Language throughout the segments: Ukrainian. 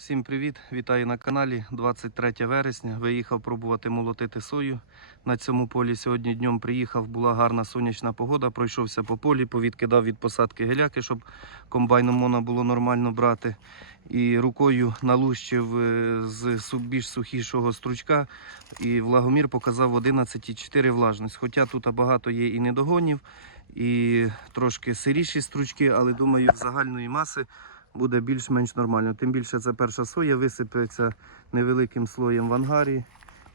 Всім привіт! Вітаю на каналі 23 вересня. Виїхав пробувати молотити сою. На цьому полі сьогодні днем приїхав, була гарна сонячна погода. Пройшовся по полі, повідкидав від посадки геляки, щоб комбайном можна було нормально брати. І рукою налущив е, з більш сухішого стручка. І влагомір показав 11,4 влажність. Хоча тут багато є і недогонів, і трошки сиріші стручки, але думаю, в загальної маси буде більш-менш нормально. Тим більше це перша соя висипеться невеликим слоєм в ангарі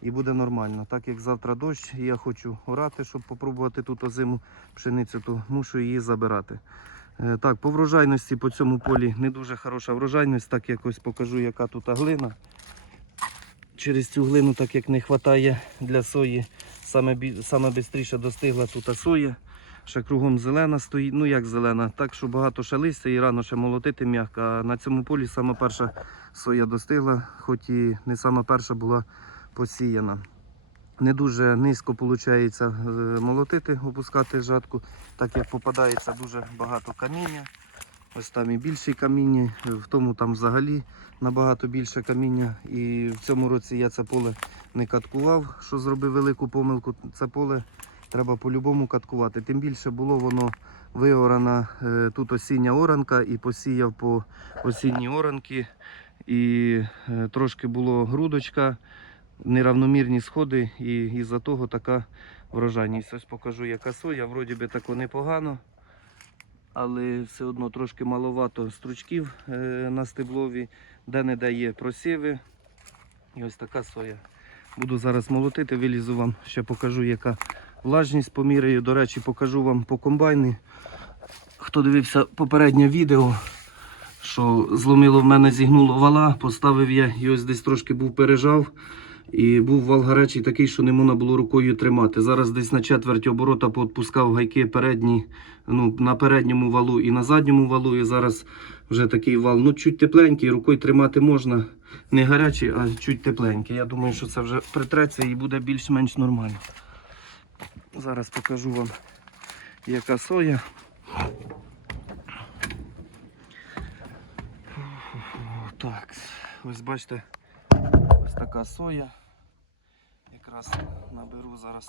і буде нормально. Так як завтра дощ, і я хочу орати, щоб попробувати тут озиму пшеницю, то мушу її забирати. Е, Так, по врожайності по цьому полі не дуже хороша врожайність, так якось покажу, яка тут глина. Через цю глину, так як не вистачає для сої, саме, саме швидше достигла тут соя. Ще кругом зелена стоїть, ну як зелена, так що багато ще листя і рано ще молотити м'яко. А на цьому полі саме перша соя достигла, хоч і не сама перша була посіяна. Не дуже низько виходить молотити, опускати жатку, так як попадається дуже багато каміння. Ось там і більше каміння, в тому там взагалі набагато більше каміння. І в цьому році я це поле не каткував, що зробив велику помилку. Це поле треба по-любому каткувати. Тим більше було воно виорана е, тут осіння оранка і посіяв по осінній оранки. І е, трошки було грудочка, неравномірні сходи, і із-за того така врожайність. Ось покажу, яка соя. Вроді би тако непогано, але все одно трошки маловато стручків е, на стеблові, де не дає просіви. І ось така соя. Буду зараз молотити, вилізу вам, ще покажу, яка влажність поміряю. До речі, покажу вам по комбайні. Хто дивився попереднє відео, що зломило в мене зігнуло вала, поставив я і ось десь трошки був пережав. І був вал гарячий такий, що не можна було рукою тримати. Зараз десь на четверть оборота поотпускав гайки передні, ну, на передньому валу і на задньому валу. І зараз вже такий вал, ну чуть тепленький, рукою тримати можна. Не гарячий, а чуть тепленький. Я думаю, що це вже притреться і буде більш-менш нормально. Зараз покажу вам, яка соя. Так, ось бачите, ось така соя. Якраз наберу зараз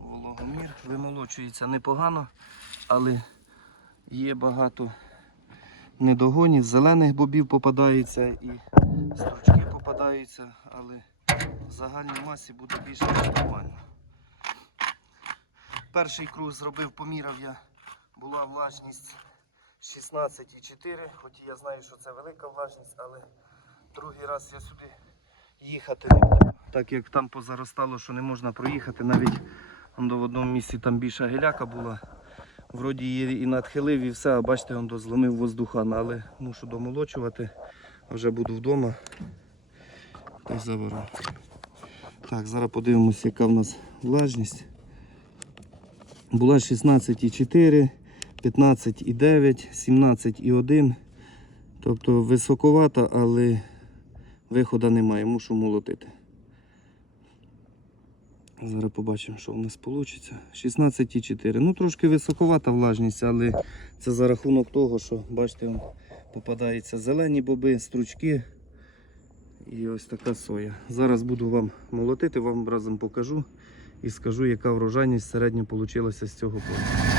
вологомір. Вимолочується непогано, але є багато недогонів, зелених бобів попадаються і стручки попадаються, але в загальній масі буде більш ніж нормально. Перший круг зробив, поміряв я, була влажність 16,4, хоч я знаю, що це велика влажність, але другий раз я сюди їхати не буду. Так як там позаростало, що не можна проїхати, навіть в одному місці там більша геляка була. Вроді її і надхилив і все, а бачите, он зломив воздухан, але мушу домолочувати, вже буду вдома. Й заберу. Так, зараз подивимося, яка в нас влажність. Була 16,4, 15,9, 17,1. Тобто високовата, але виходу немає, мушу молотити. Зараз побачимо, що в нас вийде. 16,4. Ну, трошки високовата влажність, але це за рахунок того, що, бачите, попадаються зелені боби, стручки. І ось така соя. Зараз буду вам молотити, вам разом покажу і скажу, яка врожайність середньо вийшла з цього поля.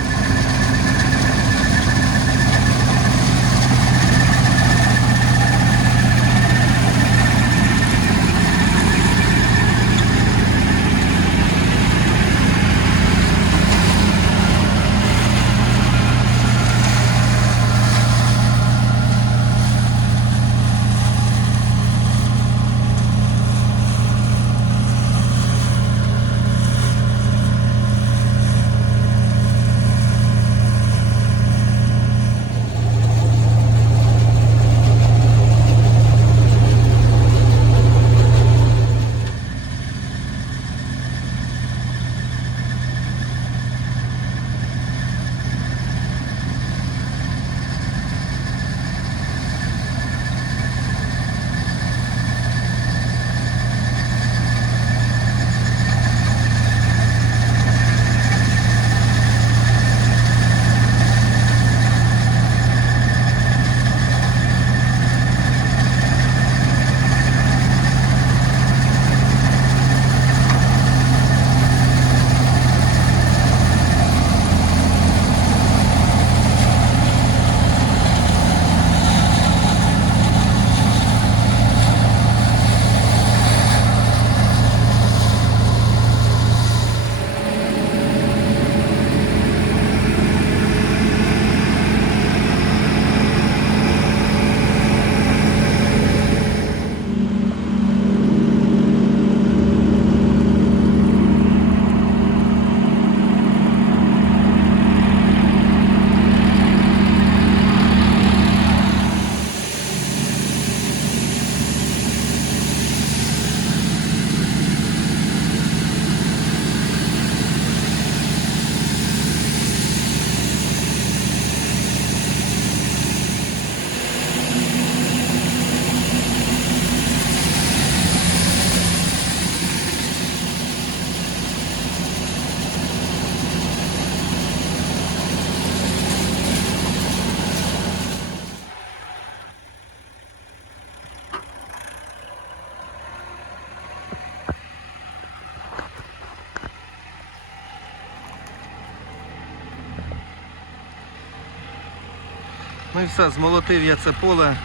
Ну і все, змолотив я це поле.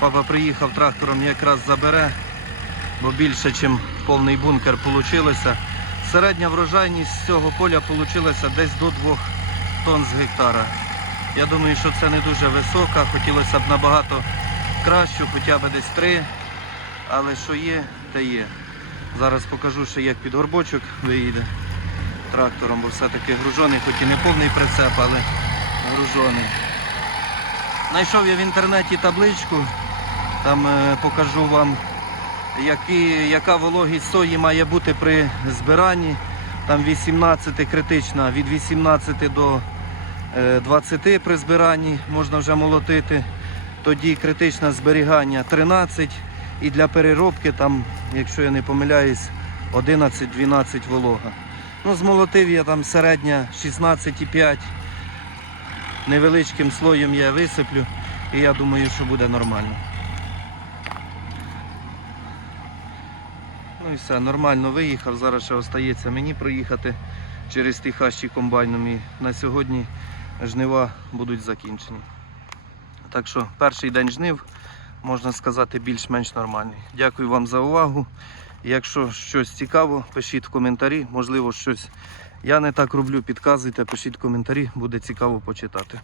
Папа приїхав трактором якраз забере, бо більше, ніж повний бункер вийшло. Середня врожайність з цього поля вийшла десь до 2 тонн з гектара. Я думаю, що це не дуже висока, хотілося б набагато кращу, хоча б десь 3. Але що є, те є. Зараз покажу, що як під горбочок виїде трактором, бо все-таки гружений, хоч і не повний прицеп, але гружений. Знайшов я в інтернеті табличку, там е, покажу вам, які, яка вологість сої має бути при збиранні. Там 18 критична, від 18 до е, 20 при збиранні можна вже молотити. Тоді критичне зберігання 13 і для переробки там, якщо я не помиляюсь, 11-12 волога. Ну, змолотив я там середня 16,5. Невеличким слоєм я висиплю і я думаю, що буде нормально. Ну і все, нормально виїхав. Зараз ще остається мені проїхати через ті хащі комбайном. І на сьогодні жнива будуть закінчені. Так що перший день жнив, можна сказати, більш-менш нормальний. Дякую вам за увагу. Якщо щось цікаво, пишіть в коментарі. Можливо, щось я не так роблю, підказуйте, пишіть коментарі, буде цікаво почитати.